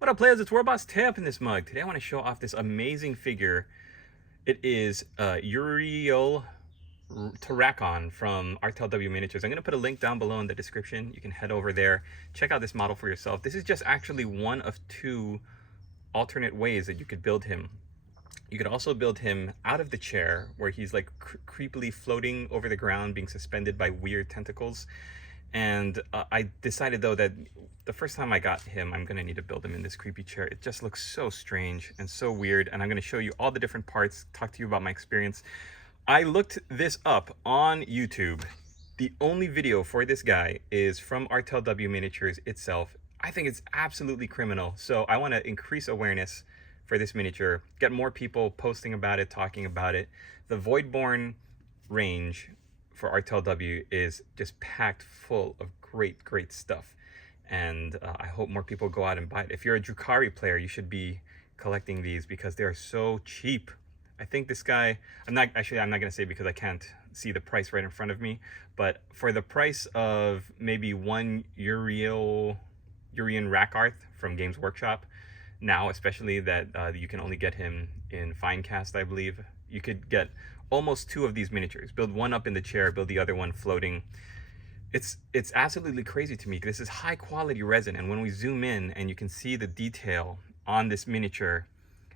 What up, players? It's Warboss Tay up in this mug. Today I want to show off this amazing figure. It is Uriziel T'Rakkon from Artel W Miniatures. I'm going to put a link down below in the description. You can head over there, check out this model for yourself. This is just actually one of two alternate ways that you could build him. You could also build him out of the chair, where he's like creepily floating over the ground, being suspended by weird tentacles. And I decided though that the first time I got him, I'm gonna need to build him in this creepy chair. It just looks so strange and so weird, and I'm gonna show you all the different parts, talk to you about my experience. I looked this up on YouTube. The only video for this guy is from Artel W Miniatures itself. I think it's absolutely criminal, so I wanna increase awareness for this miniature, get more people posting about it, talking about it. The Voidborn range for Artel W is just packed full of great stuff, and I hope more people go out and buy it. If you're a Drukhari player, you should be collecting these because they are so cheap. I think this guy, I'm not gonna say because I can't see the price right in front of me, but for the price of maybe one Uriziel T'Rakkon from Games Workshop, now especially that you can only get him in Finecast, I believe, you could get almost two of these miniatures. Build one up in the chair, build the other one floating. It's absolutely crazy to me. This is high quality resin, and when we zoom in and you can see the detail on this miniature,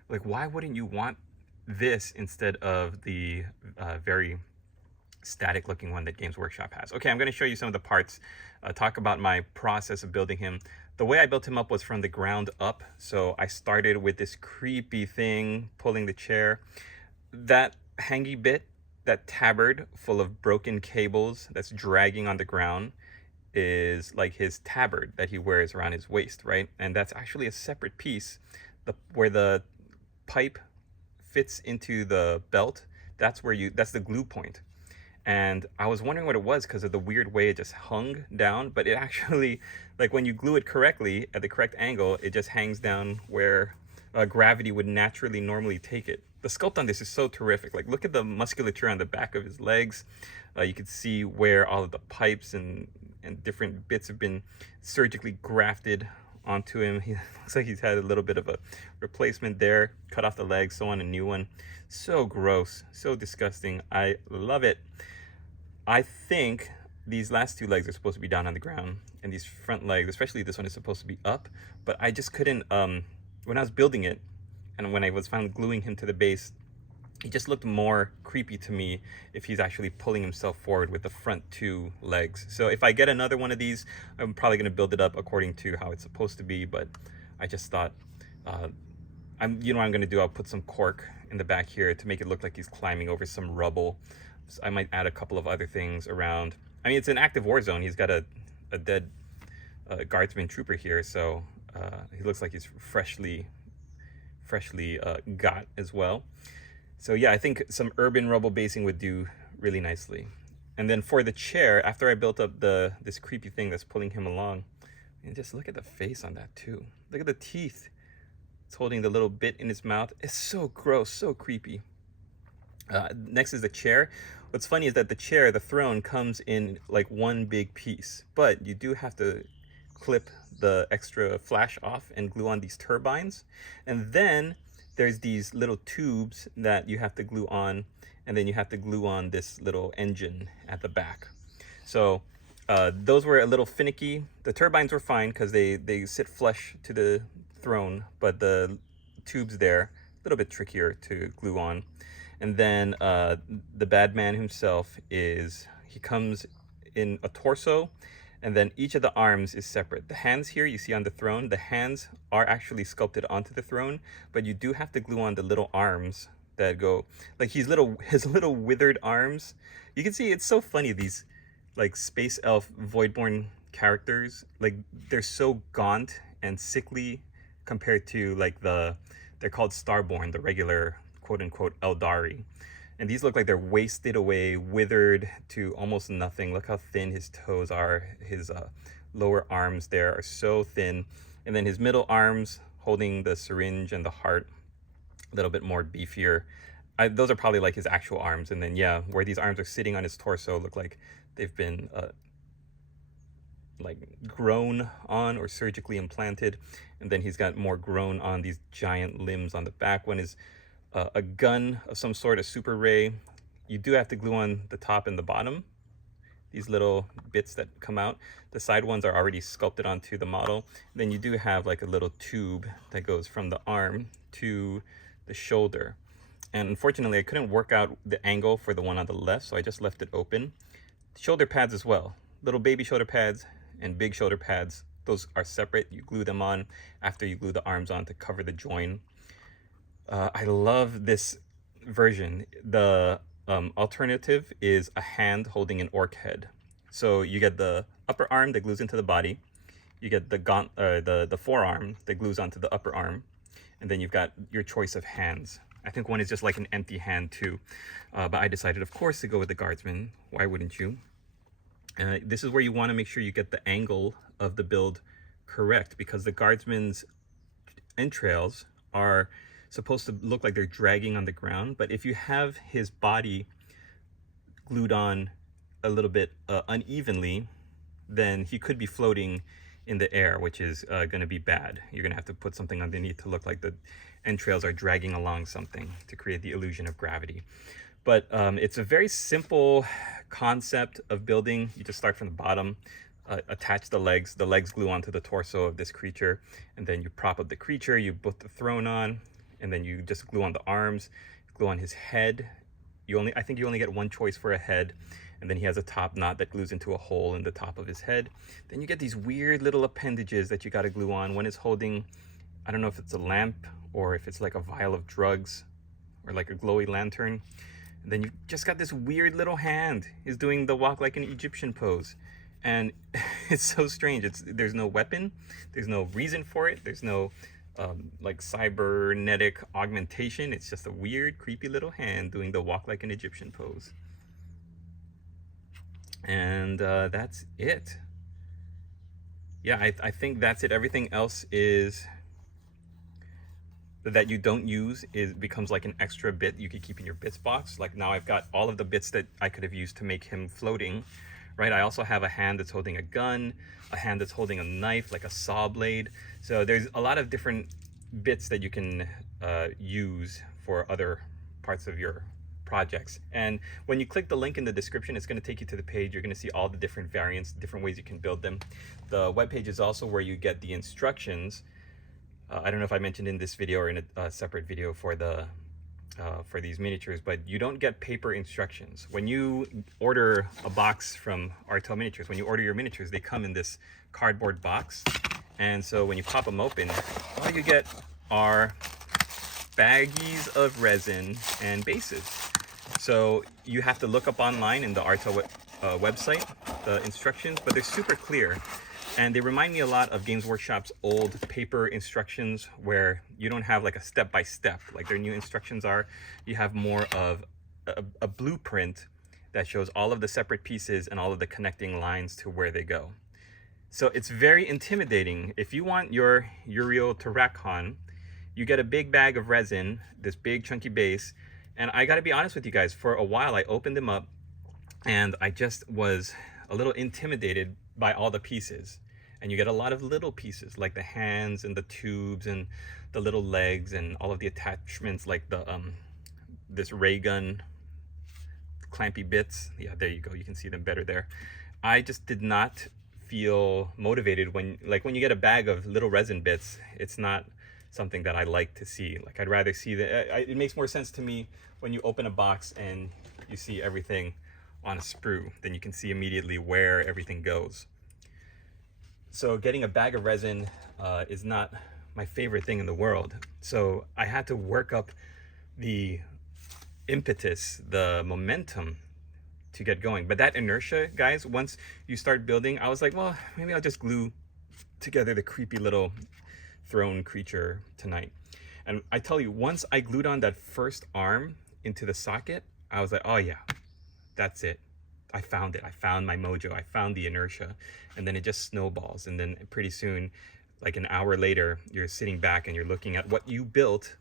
like, why wouldn't you want this instead of the very static looking one that Games Workshop has? Okay, I'm going to show you some of the parts, talk about my process of building him. The way I built him up was from the ground up. So I started with this creepy thing pulling the chair. That hangy bit, that tabard full of broken cables that's dragging on the ground, is like his tabard that he wears around his waist, right? And that's actually a separate piece. Where the pipe fits into the belt, that's the glue point. And I was wondering what it was because of the weird way it just hung down, but it actually, like, when you glue it correctly at the correct angle, it just hangs down where gravity would naturally normally take it. The sculpt on this is so terrific. Like, look at the musculature on the back of his legs. You can see where all of the pipes and different bits have been surgically grafted onto him. He looks like he's had a little bit of a replacement there, cut off the legs, sew on a new one. So gross, so disgusting. I love it. I think these last two legs are supposed to be down on the ground, and these front legs, especially this one, is supposed to be up, but I just couldn't, when I was building it, and when I was finally gluing him to the base, he just looked more creepy to me if he's actually pulling himself forward with the front two legs. So if I get another one of these, I'm probably going to build it up according to how it's supposed to be, but I just thought, you know what I'm going to do? I'll put some cork in the back here to make it look like he's climbing over some rubble. So I might add a couple of other things around. I mean, it's an active war zone. He's got a dead guardsman trooper here, so he looks like he's freshly got as well. So yeah, I think some urban rubble basing would do really nicely. And then for the chair, after I built up this creepy thing that's pulling him along, and just look at the face on that too. Look at the teeth. It's holding the little bit in his mouth. It's so gross, so creepy. Next is the chair. What's funny is that the chair, the throne, comes in like one big piece, but you do have to clip the extra flash off and glue on these turbines. And then there's these little tubes that you have to glue on, and then you have to glue on this little engine at the back. So those were a little finicky. The turbines were fine because they sit flush to the throne, but the tubes there, a little bit trickier to glue on. And then the bad man himself he comes in a torso, and then each of the arms is separate. The hands here you see on the throne, the hands are actually sculpted onto the throne, but you do have to glue on the little arms that go, like his little withered arms. You can see it's so funny, these like space elf Voidborn characters, like they're so gaunt and sickly compared to like they're called Starborn, the regular quote-unquote Eldari. And these look like they're wasted away, withered to almost nothing. Look how thin his toes are. His lower arms there are so thin. And then his middle arms holding the syringe and the heart, a little bit more beefier. Those are probably like his actual arms. And then, yeah, where these arms are sitting on his torso look like they've been like grown on or surgically implanted, and then he's got more grown on these giant limbs on the back. One is a gun of some sort, a super ray. You do have to glue on the top and the bottom, these little bits that come out. The side ones are already sculpted onto the model. Then you do have like a little tube that goes from the arm to the shoulder. And unfortunately, I couldn't work out the angle for the one on the left, so I just left it open. Shoulder pads as well, little baby shoulder pads and big shoulder pads. Those are separate. You glue them on after you glue the arms on to cover the join. I love this version. The alternative is a hand holding an orc head. So you get the upper arm that glues into the body. You get the forearm that glues onto the upper arm. And then you've got your choice of hands. I think one is just like an empty hand too. But I decided, of course, to go with the guardsman. Why wouldn't you? This is where you want to make sure you get the angle of the build correct, because the guardsman's entrails are supposed to look like they're dragging on the ground. But if you have his body glued on a little bit unevenly, then he could be floating in the air, which is going to be bad. You're going to have to put something underneath to look like the entrails are dragging along something to create the illusion of gravity. But it's a very simple concept of building. You just start from the bottom, attach the legs glue onto the torso of this creature, and then you prop up the creature, you put the throne on, and then you just glue on the arms, glue on his head. I think you only get one choice for a head, and then he has a top knot that glues into a hole in the top of his head. Then you get these weird little appendages that you got to glue on. One is holding, I don't know if it's a lamp or if it's like a vial of drugs or like a glowy lantern. And then you just got this weird little hand. He's doing the walk like an Egyptian pose. And it's so strange. There's no weapon. There's no reason for it. There's no like cybernetic augmentation. It's just a weird, creepy little hand doing the walk like an Egyptian pose. And that's it. Yeah, I think that's it. Everything else is that you don't use becomes like an extra bit you could keep in your bits box. Like now I've got all of the bits that I could have used to make him floating, right? I also have a hand that's holding a gun, a hand that's holding a knife, like a saw blade. So there's a lot of different bits that you can use for other parts of your projects. And when you click the link in the description, it's going to take you to the page. You're going to see all the different variants, different ways you can build them. The webpage is also where you get the instructions. I don't know if I mentioned in this video or in a separate video for these miniatures, but you don't get paper instructions. When you order a box from Artel Miniatures, when you order your miniatures, they come in this cardboard box. And so when you pop them open, all you get are baggies of resin and bases. So you have to look up online in the Artel website, the instructions, but they're super clear. And they remind me a lot of Games Workshop's old paper instructions, where you don't have like a step-by-step like their new instructions are. You have more of a blueprint that shows all of the separate pieces and all of the connecting lines to where they go. So it's very intimidating. If you want your Uriziel T'Rakkon, you get a big bag of resin, this big chunky base. And I gotta be honest with you guys, for a while I opened them up and I just was a little intimidated by all the pieces. And you get a lot of little pieces like the hands and the tubes and the little legs and all of the attachments like the this ray gun clampy bits. Yeah, there you go. You can see them better there. I just did not feel motivated when you get a bag of little resin bits. It's not something that I like to see. Like I'd rather see it makes more sense to me when you open a box and you see everything on a sprue. Then you can see immediately where everything goes. So getting a bag of resin is not my favorite thing in the world. So I had to work up the impetus, the momentum to get going. But that inertia, guys, once you start building, I was like, well, maybe I'll just glue together the creepy little throne creature tonight. And I tell you, once I glued on that first arm into the socket, I was like, oh yeah, that's it. I found it. I found my mojo. I found the inertia. And then it just snowballs. And then pretty soon, like an hour later, you're sitting back and you're looking at what you built,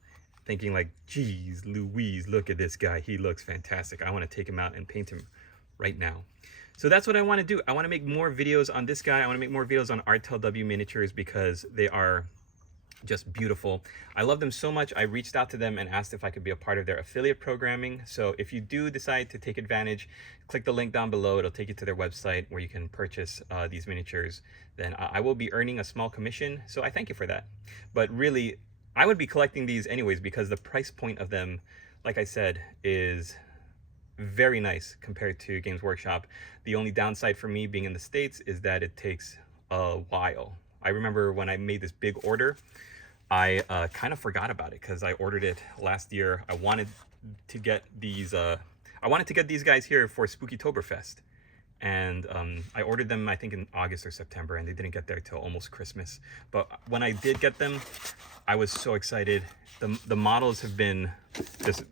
thinking like, geez, Louise, look at this guy. He looks fantastic. I want to take him out and paint him right now. So that's what I want to do. I want to make more videos on this guy. I want to make more videos on Artel W miniatures because they are just beautiful. I love them so much. I reached out to them and asked if I could be a part of their affiliate programming. So if you do decide to take advantage, click the link down below. It'll take you to their website where you can purchase these miniatures. Then I will be earning a small commission. So I thank you for that. But really, I would be collecting these anyways because the price point of them, like I said, is very nice compared to Games Workshop. The only downside for me being in the States is that it takes a while. I remember when I made this big order, I kind of forgot about it because I ordered it last year. I wanted to get these guys here for Spookytoberfest, and I ordered them I think in August or September, and they didn't get there till almost Christmas. But when I did get them, I was so excited. The models have been just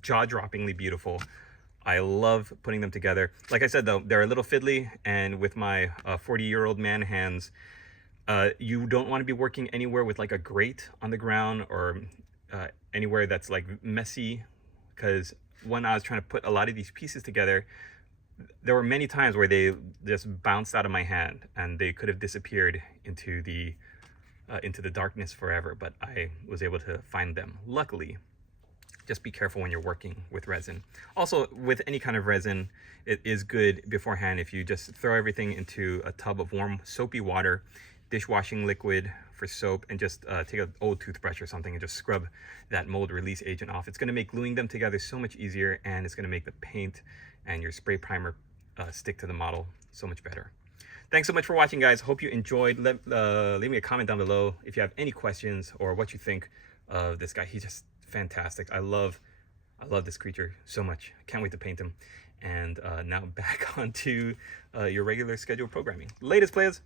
jaw-droppingly beautiful. I love putting them together. Like I said though, they're a little fiddly, and with my 40-year-old man hands, you don't want to be working anywhere with like a grate on the ground or anywhere that's like messy, because when I was trying to put a lot of these pieces together, there were many times where they just bounced out of my hand and they could have disappeared into the darkness forever, but I was able to find them, luckily. Just be careful when you're working with resin. Also, with any kind of resin, it is good beforehand if you just throw everything into a tub of warm soapy water, dishwashing liquid for soap, and just take an old toothbrush or something and just scrub that mold release agent off. It's going to make gluing them together so much easier, and it's going to make the paint and your spray primer stick to the model so much better. Thanks so much for watching, guys. Hope you enjoyed. Leave me a comment down below if you have any questions or what you think of this guy. He's just fantastic. I love this creature so much. I can't wait to paint him. And now back onto your regular scheduled programming. Latest, players.